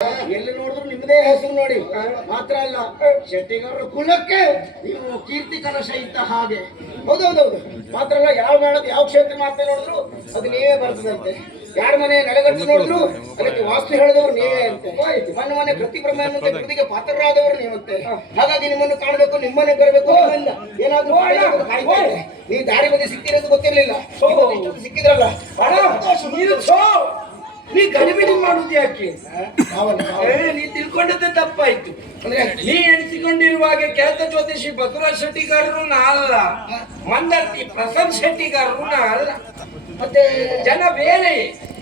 ಎಲ್ಲಿ ನೋಡಿದ್ರು ನಿಮ್ಮದೇ ಹೆಸರು ನೋಡಿ. ಮಾತ್ರ ಅಲ್ಲ, ಶೆಟ್ಟಿಗಾರರ ಕುಲಕ್ಕೆ ನೀವು ಕೀರ್ತಿ ಕಲಶ ಇದ್ದ ಹಾಗೆ. ಹೌದೌದೌದು. ಮಾತ್ರ ಅಲ್ಲ, ಯಾವ ಮೇಳದ ಯಾವ ಕ್ಷೇತ್ರ ಮಾತ್ರ ನೋಡಿದ್ರು ಅದು ನೀವೇ ಬರ್ತದಂತೆ. ಯಾರ ಮನೆ ನೆಲಗಟ್ಟು ನೋಡಿದ್ರು ಅದಕ್ಕೆ ವಾಸ್ತು ಹೇಳಿದವರು ನೀವೇ ಅಂತೆ. ಮನೆ ಮನೆ ಪ್ರತಿ ಪ್ರಮಾಣಕ್ಕೆ ಪಾತ್ರರಾದವರು ನೀವಂತೆ. ಹಾಗಾಗಿ ನಿಮ್ಮನ್ನು ಕಾಣಬೇಕು, ನಿಮ್ಮನೆ ಬರಬೇಕು, ಏನಾದ್ರೂ ನೀವು ದಾರಿ ಬದಿ ಸಿಕ್ಕಿರೋದು ಗೊತ್ತಿರ್ಲಿಲ್ಲ, ಸಿಕ್ಕಿದ್ರಲ್ಲ. ನೀ ಗಡಿಬಿಡಿ ಮಾಡುದು ಯಾಕೆ? ನೀ ತಿಳ್ಕೊಂಡದ್ದೇ ತಪ್ಪಾಯ್ತು. ಅಂದ್ರೆ ನೀ ಎಣಿಸಿಕೊಂಡಿರುವಾಗ ಖ್ಯಾತ ಜ್ಯೋತಿಷಿ ಬಸವರಾಜ್ ಶೆಟ್ಟಿಗಾರರು ನಾ ಅಲ್ಲ, ಮಂದರ್ತಿ ಪ್ರಸನ್ನ ಶೆಟ್ಟಿಗಾರರು ನಾ ಅಲ್ಲ, ಮತ್ತೆ ಜನ ಬೇರೆ.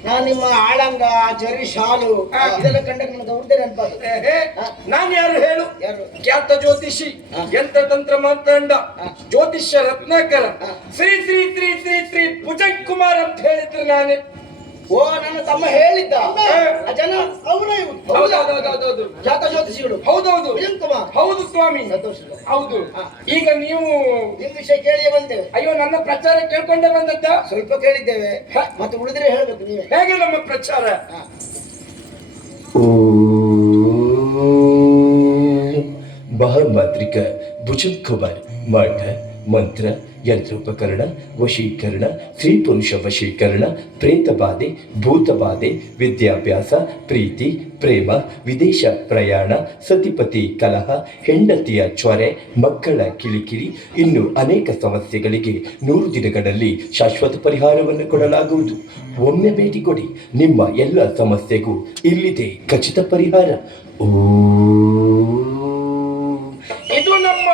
ನಾನು ನಿಮ್ಮ ಆಳಂಗ ಜರಿ ಶಾಲು ಇದೆಲ್ಲ ಕಂಡಾಗ ನಮ್ಗೆ ಅವ್ರದ್ದೇ ನೆನಪಾಗ. ನಾನು ಯಾರು ಹೇಳು? ಖ್ಯಾತ ಜ್ಯೋತಿಷಿ, ಯಂತ್ರ ತಂತ್ರ ಮಾತಾಂಡ, ಜ್ಯೋತಿಷ್ಯ ರತ್ನಾಕರ, ಶ್ರೀ ಶ್ರೀ ಶ್ರೀ ಶ್ರೀ ಶ್ರೀ ಭುಜಂಗ್ ಕುಮಾರ್ ಅಂತ ಹೇಳಿದ್ರು ನಾನೇ. ಓ, ನನ್ನ ತಮ್ಮ ಹೇಳಿದ್ದ ಜನ ಅವನೇ ಜಾತ ಜ್ಯೋತಿಷಿಗಳು. ಹೌದೌದು ಕುಮಾರ್. ಹೌದು ಸ್ವಾಮಿ, ಸಂತೋಷ. ಹೌದು. ಈಗ ನೀವು ನಿಮ್ ವಿಷಯ ಕೇಳಿಯೇ ಬಂದೇವೆ. ಅಯ್ಯೋ, ನನ್ನ ಪ್ರಚಾರ ಕೇಳ್ಕೊಂಡೇ ಬಂದದ್ದ? ಸ್ವಲ್ಪ ಕೇಳಿದ್ದೇವೆ, ಮತ್ತೆ ಉಳಿದ್ರೆ ಹೇಳ್ಬೇಕು ನೀವೇ. ಹೇಗೆ ನಮ್ಮ ಪ್ರಚಾರ? ಮಹಾಮಾಂತ್ರಿಕ ಭುಜಂಗ್ ಕುಮಾರ್ ಮಾಠ ಮಂತ್ರ ಯಂತ್ರೋಪಕರಣ ವಶೀಕರಣ ಸ್ತ್ರೀ ಪುರುಷ ವಶೀಕರಣ ಪ್ರೇತಬಾಧೆ ಭೂತಬಾಧೆ ವಿದ್ಯಾಭ್ಯಾಸ ಪ್ರೀತಿ ಪ್ರೇಮ ವಿದೇಶ ಪ್ರಯಾಣ ಸತಿಪತಿ ಕಲಹ ಹೆಂಡತಿಯ ಚ್ವರೆ ಮಕ್ಕಳ ಕಿಳಿಕಿರಿ ಇನ್ನು ಅನೇಕ ಸಮಸ್ಯೆಗಳಿಗೆ 100 ದಿನಗಳಲ್ಲಿ ಶಾಶ್ವತ ಪರಿಹಾರವನ್ನು ಕೊಡಲಾಗುವುದು. ಒಮ್ಮೆ ಭೇಟಿ ಕೊಡಿ, ನಿಮ್ಮ ಎಲ್ಲ ಸಮಸ್ಯೆಗೂ ಇಲ್ಲಿದೆ ಖಚಿತ ಪರಿಹಾರ. ಇದು ನಮ್ಮ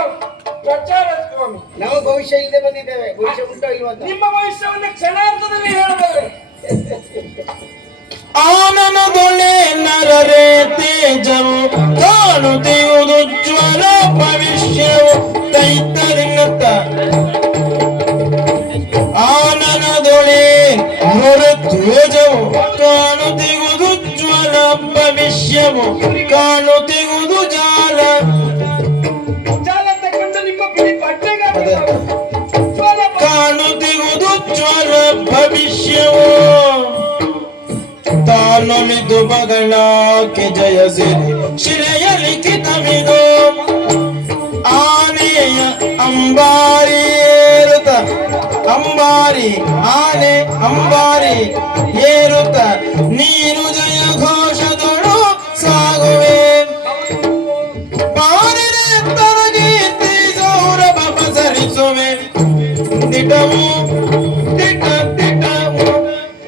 ಪ್ರಚಾರ ಸ್ವಾಮಿ. ನಾವು ಭವಿಷ್ಯ ಇಲ್ಲದೆ ಬಂದಿದ್ದೇವೆ. ಭವಿಷ್ಯ ಉಂಟೋ ಇಲ್ವ ಅಂತ ನಿಮ್ಮ ಭವಿಷ್ಯವನ್ನು ಕ್ಷಣಾರ್ಧದಲ್ಲಿ ಹೇಳಬಲ್ಲೆ. ಆನನದೊಳೆ ನರರೇ ತೇಜವು ಕಾಣುತ್ತಿರುವುದು ಜ್ವಲ ಭವಿಷ್ಯವು ತೈತರಿನತ್ತ. ಆನನದೊಳೆ ನರ ತೇಜವು ಕಾಣುತ್ತಿರುವುದು ಜ್ವಲ ಭವಿಷ್ಯವು ಕಾಣುತ್ತಿರುವುದು ಜಾಲ. ಕಾಣುತ್ತಿರುವುದು ಜ್ವಲ ಭವಿಷ್ಯವು ತಾನೊಲಿದು ಬಗಳಾಕೆ ಜಯಸಿರಿ ಶಿಲೆಯ ಲಿಖಿತವಿದು. ಆನೆಯ ಅಂಬಾರಿ ಏರುತ್ತ ಅಂಬಾರಿ ಆನೆ ಅಂಬಾರಿ ಏರುತ್ತ ನೀನು ಜಯ ಘೋಷದೊಳು ಸಾಗುವೆ. ಬಾರಿದೆ ತರಗೀತಿ ಸೌರಭ ಪಸರಿಸುವೆ ದಿಟವು ದಿಟ ದಿಟವು.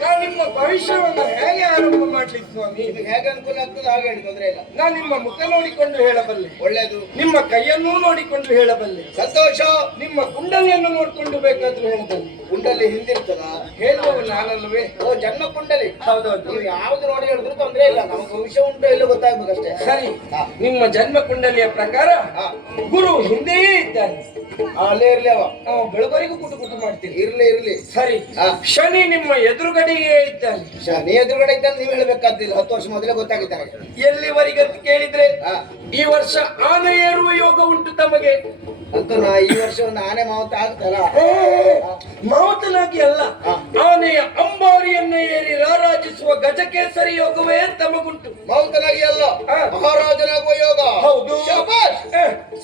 ನಾನು ನಿಮ್ಮ ಭವಿಷ್ಯವನ್ನು ಹೇಗೆ ಆರಂಭ ಮಾಡ್ಲಿಕ್ಕೆ ಸ್ವಾಮಿ? ನಿಮಗೆ ಹೇಗೆ ಅನುಕೂಲ ಆಗ್ತದೆ ಹಾಗೆ ಹೇಳಿ, ತೊಂದರೆ ಇಲ್ಲ. ನಾನು ನಿಮ್ಮ ಮುಖ ನೋಡಿಕೊಂಡು ಹೇಳಬಲ್ಲೆ, ಒಳ್ಳೇದು. ನಿಮ್ಮ ಕೈಯನ್ನೂ ನೋಡಿಕೊಂಡು ಹೇಳಬಲ್ಲೆ, ಸಂತೋಷ. ನಿಮ್ಮ ಕುಂಡಲಿಯನ್ನು ನೋಡ್ಕೊಂಡು ಬೇಕಾದ್ರೂ ಹೇಳಬಲ್ಲೆ. ಕುಂಡಲಿ ಹಿಂದಿರ್ತದ ಹೇಳುವ ನಾನಲ್ವೇ? ಓ, ಜನ್ಮ ಕುಂಡಲಿ. ಹೌದೌದು. ನೀವು ಯಾವ್ದು ನೋಡಿ ಹೇಳಿದ್ರು ತೊಂದರೆ ಇಲ್ಲ, ನಮಗೆ ಭವಿಷ್ಯ ಉಂಟೋ ಇಲ್ಲೋ ಗೊತ್ತಾಗ್ಬೇಕಷ್ಟೇ. ಸರಿ, ನಿಮ್ಮ ಜನ್ಮ ಕುಂಡಲಿಯ ಪ್ರಕಾರ ಗುರು ಹಿಂದೆಯೇ ಇದ್ದಾನೆ. ಅಲ್ಲೇ ಇರ್ಲಿ ಅವ. ಬೆಳವರೆಗೂ ಕುಟು ಕುಟು ಮಾಡ್ತೀನಿ. ಇರ್ಲಿ ಇರ್ಲಿ. ಸರಿ, ಶನಿ ನಿಮ್ಮ ಎದುರುಗಡೆಯೇ ಇದ್ದಾನೆ. ಶನಿ ಎದುರುಗಡೆ ಇದ್ದಾನೆ ನೀವು ಹೇಳ್ಬೇಕಾದ್ದಿಲ್ಲ, 10 ವರ್ಷ ಮೊದಲೇ ಗೊತ್ತಾಗಿದ್ದಾರೆ. ಎಲ್ಲಿವರೆಗೆ ಅಂತ ಕೇಳಿದ್ರೆ ಈ ವರ್ಷ ಆನೆ ಏರುವ ಯೋಗ ಉಂಟು ತಮಗೆ ಅಂತ. ನಾ ಈ ವರ್ಷ ಒಂದು ಆನೆ ಮಾವತ ಆಗ್ತಲ್ಲ, ಮಾವತನಾಗಿ ಅಲ್ಲ, ಆನೆಯ ಅಂಬಾರಿಯನ್ನು ಏರಿ ರಾರಾಜಿಸುವ ಗಜಕೇಸರಿ ಯೋಗವೇ ತಮಗುಂಟು. ಮಾವತನಾಗಿ ಅಲ್ಲ, ಮಹಾರಾಜನಾಗುವ ಯೋಗ. ಹೌದು.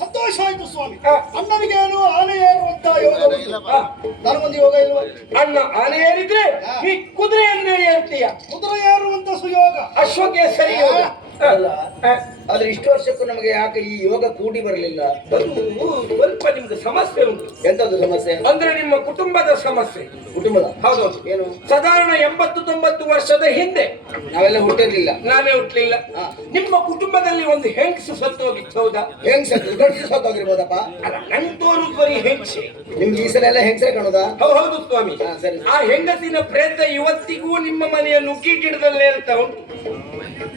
ಸಂತೋಷ ಆಯ್ತು ಸ್ವಾಮಿ. ಅಣ್ಣನಿಗೇನು ಆನೆ ಏರುವಂತ ಯೋಗ ನನಗೊಂದು ಯೋಗ ಇಲ್ವ? ಅಣ್ಣ ಆನೆ ಏರಿದ್ರೆ ಈ ಕುದುರೆಯನ್ನೇ ಏರ್ತೀಯ. ಕುದುರೆ ಏರುವಂತ ಸುಯೋಗ ಅಶ್ವಕೇಸರಿ ಯೋಗ ಅಲ್ಲ. ಆದ್ರೆ ಇಷ್ಟು ವರ್ಷಕ್ಕೂ ನಮಗೆ ಯಾಕೆ ಈ ಯೋಗ ಕೂಡಿ ಬರಲಿಲ್ಲ? ಸ್ವಲ್ಪ ನಿಮ್ಗೆ ಸಮಸ್ಯೆ ಉಂಟು. ಎಂತದ್ದು ಸಮಸ್ಯೆ? ಅಂದ್ರೆ ನಿಮ್ಮ ಕುಟುಂಬದ ಸಮಸ್ಯೆ. ಕುಟುಂಬದ? ಹೌದೌದು. ಏನು? ಸಾಧಾರಣ 80-90 ವರ್ಷದ ಹಿಂದೆ ನಾವೆಲ್ಲ ಹುಟ್ಟಿರ್ಲಿಲ್ಲ. ನಾನೇ ಹುಟ್ಟಲಿಲ್ಲ. ನಿಮ್ಮ ಕುಟುಂಬದಲ್ಲಿ ಒಂದು ಹೆಂಗಸು ಸತ್ತೋಗಿತ್ತು. ಹೌದಾ? ಹೆಂಗ್ಸ ಗಂಡಸು ಸತ್ತೋಗಿರ್ಬೋದಪ್ಪ. ಅಲ್ಲ, ನಂಗೆ ತೋರುದು ಬರೀ ಹೆಂಗಸೆ. ನಿಮ್ಗೆ ಈ ಸಲ ಎಲ್ಲ ಹೆಂಗಸೇ ಕಾಣೋದಾ? ಹೌದು ಸ್ವಾಮಿ. ಆ ಹೆಂಗಸಿನ ಪ್ರೇತ ಇವತ್ತಿಗೂ ನಿಮ್ಮ ಮನೆಯ ನುಗ್ಗಿ ಗಿಡದಲ್ಲಿ ಹೇಳ್ತಾ ಉಂಟು.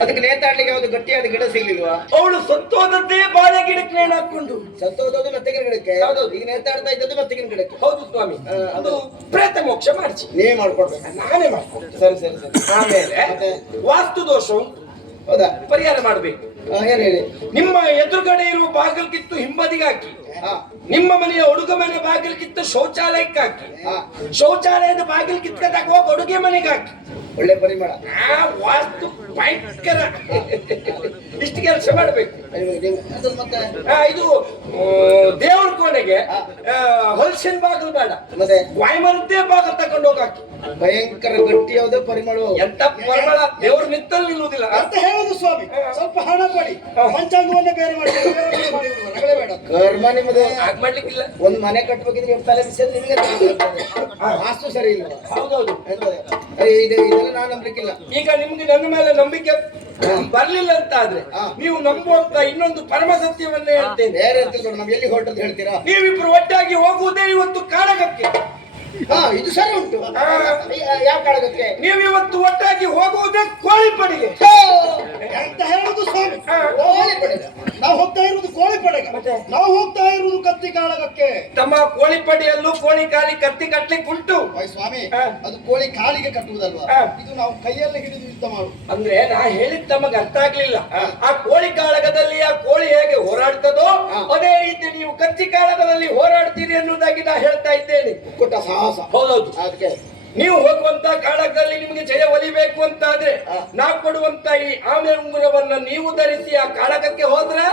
ಅದಕ್ಕೆ ನೇತಾಡ್ಲಿಕ್ಕೆ ಯಾವ್ದು ಗಟ್ಟಿಯಾದ ಗಿಡ ಸಿಗ್ಲಿಲ್ವಾ? ಅವಳು ಸತ್ತೋದದ್ದೇ ಬಾಳೆ ಗಿಡಕ್ಕೆ ನೇಣು ಹಾಕೊಂಡು. ಸತ್ತೋದದು ಮೆತ್ತಗಿನ ಗಿಡಕ್ಕೆ. ಹೌದು. ಈಗ ನೇತಾಡ್ತಾ ಇದ್ದದ್ದು ಮೆತ್ತಗಿನ ಗಿಡಕ್ಕೆ. ಹೌದು ಸ್ವಾಮಿ. ಅದು ಪ್ರೇತ ಮೋಕ್ಷ ಮಾಡಿಸಿ ನೀವೇ ಮಾಡ್ಕೊಡ್ಬೇಕು. ನಾನೇ ಮಾಡ್ಕೊಡ್ತೀನಿ. ಸರಿ ಸರಿ ಸರಿ. ಆಮೇಲೆ ವಾಸ್ತು ದೋಷ ಉಂಟು. ಹೌದಾ? ಪರಿಹಾರ ಮಾಡ್ಬೇಕು. ಏನ್ ಹೇಳಿ? ನಿಮ್ಮ ಎದುರುಗಡೆ ಇರುವ ಬಾಗಿಲ್ಕಿತ್ತು ಹಿಂಬದಿಗೆ ಹಾಕಿ. ನಿಮ್ಮ ಮನೆಯ ಹುಡುಗ ಮನೆ ಬಾಗಿಲ್ಕಿತ್ತು ಶೌಚಾಲಯಕ್ಕೆ ಹಾಕಿ. ಶೌಚಾಲಯದ ಬಾಗಿಲ್ ಕಿತ್ಕ ತಗೋ ಅಡುಗೆ ಮನೆಗೆ ಹಾಕಿ. ಒಳ್ಳೆ ಪರಿಮಳ. ಆ ವಾಸ್ತು ಭಯಂಕರ. ಇಷ್ಟು ಕೆಲಸ ಮಾಡ್ಬೇಕು. ಅದು ಮತ್ತೆ ಇದು ದೇವ್ರ ಕೋಣೆಗೆ ಹೊಲ್ಸಿನ ಬಾಗಿಲು ಬೇಡ, ಮತ್ತೆ ವಾಯುಮರದ್ದೇ ಬಾಗಿಲು ತಕೊಂಡು ಹೋಗಾಕಿ. ಭಯಂಕರ ಗಟ್ಟಿ ಯಾವುದೋ ಪರಿಮಳ. ಎಂತ ಪರಿಮಳ, ದೇವ್ರ ನಿತ್ತಲ್ಲಿ ನಿಲ್ಲುವುದಿಲ್ಲ ಅಂತ ಹೇಳುದು ಸ್ವಾಮಿ. ಸ್ವಲ್ಪ ಹಣ ಕೊಡಿ, ಪಂಚಾಂಗವನ್ನೇ ಬೇರೆ ಮಾಡಿ ರಗಳೆ ಬೇಡ. ಕರ್ಮ ನಿಮ್ಮದು. ಹಾಗೆ ಮಾಡ್ಲಿಕ್ಕಿಲ್ಲ. ಒಂದ್ ಮನೆ ಕಟ್ಬೇಕಿದ್ರೆ ನೀವು ತಲೆ ಬಿಸಿದ್ರೆ ನಿಮಗೆ ವಾಸ್ತು ಸರಿ ಇಲ್ಲ. ಹೌದೌದು. ಇದೆಲ್ಲ ನಾನು ನಂಬಲಿಕ್ಕಿಲ್ಲ. ಈಗ ನಿಮ್ಗೆ ನನ್ನ ಮೇಲೆ ನಂಬಿಕೆ ಬರ್ಲಿಲ್ಲ ಅಂತ ಆದ್ರೆ ನೀವು ನಂಬುವಂತ ಇನ್ನೊಂದು ಪರಮ ಸತ್ಯವನ್ನೇ ಹೇಳ್ತೇನೆ. ಬೇರೆ ತಿಳ್ಕೊಂಡು ನಾವು ಎಲ್ಲಿ ಹೊರಟದ್ದು ಹೇಳ್ತೀರಾ? ನೀವಿಬ್ರು ಒಟ್ಟಾಗಿ ಹೋಗುವುದೇ ಇವತ್ತು ಕಾಳಗಕ್ಕೆ. ಇದು ಸರಿ ಉಂಟು. ಯಾವ ಕಾಳಗಕ್ಕೆ? ನೀವು ಇವತ್ತು ಒಟ್ಟಾಗಿ ಹೋಗುವುದೇ ಕೋಳಿಪಡಿಗೆ. ಅಂತ ಹೇಳುದು ಸ್ವಾಮಿ. ನಾವು ಹೋಗ್ತಾ ಇರುವುದು ಕೋಳಿ ಪಡೆಗೆ, ನಾವು ಹೋಗ್ತಾ ಇರುವುದು ಕತ್ತಿ ಕಾಳಗಕ್ಕೆ. ತಮ್ಮ ಕೋಳಿಪಡಿಯಲ್ಲೂ ಕೋಳಿ ಕಾಲಿ ಕತ್ತಿ ಕಟ್ಲಿಕ್ಕೆ ಉಂಟು ಸ್ವಾಮಿ. ಅದು ಕೋಳಿ ಕಾಲಿಗೆ ಕಟ್ಟುವುದಲ್ವಾ, ಇದು ನಾವು ಕೈಯಲ್ಲಿ ಹಿಡಿದು ಯುದ್ಧ ಮಾಡು. ಅಂದ್ರೆ ನಾ ಹೇಳಿದ್ ತಮಗೆ ಅರ್ಥ ಆಗ್ಲಿಲ್ಲ. ಆ ಕೋಳಿ ಕಾಳಗದಲ್ಲಿ ಆ ಕೋಳಿ ಹೇಗೆ ಹೋರಾಡ್ತದೋ ಅದೇ ರೀತಿ ನೀವು ಕತ್ತಿ ಕಾಳಗದಲ್ಲಿ ಹೋರಾಡ್ತೀರಿ ಅನ್ನೋದಾಗಿ ನಾ ಹೇಳ್ತಾ ಇದ್ದೇನೆ. ಕೊಟ್ಟ ಸಾಹಸ. ಹೌದೌದು. ಅದಕ್ಕೆ ನೀವು ಹೋಗುವಂತ ಕಾಳಗದಲ್ಲಿ ನಿಮಗೆ ಜಯ ಒಲಿಬೇಕು ಅಂತ ಆದ್ರೆ ನಾ ಕೊಡುವಂತ ಈ ಆಮೆ ಉಂಗುರವನ್ನ ನೀವು ಧರಿಸಿ ಆ ಕಾಳಗಕ್ಕೆ ಹೋದ್ರೆ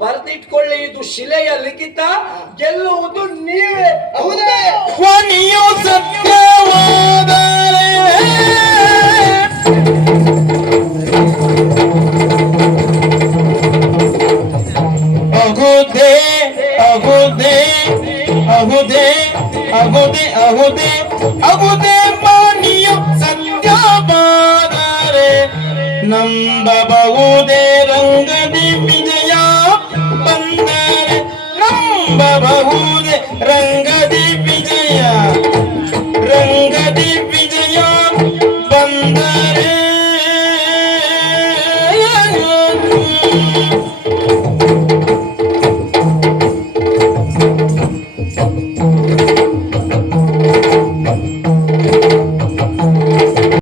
ಬರ್ದಿಟ್ಕೊಳ್ಳಿ, ಇದು ಶಿಲೆಯ ಲಿಖಿತ, ಗೆಲ್ಲುವುದು ನೀವೇ. ಹೌದೇ? ಕೊನೆಯು ಸತ್ಯವಾದರೆ ಅಹುದೇ ಅಹುದೇ ಅಹುದೇ ಅಹುದೇ ಅಹುದೇ ಅಹುದೇ ಮಾನಿಯು ಸತ್ಯವಾದರೆ ನಂಬಬಹುದೇ ರಂಗದಿ ವಿಜಯ ಬಂದರೆ, ನಂಬಬಹುದೇ ರಂಗದಿ ವಿಜಯ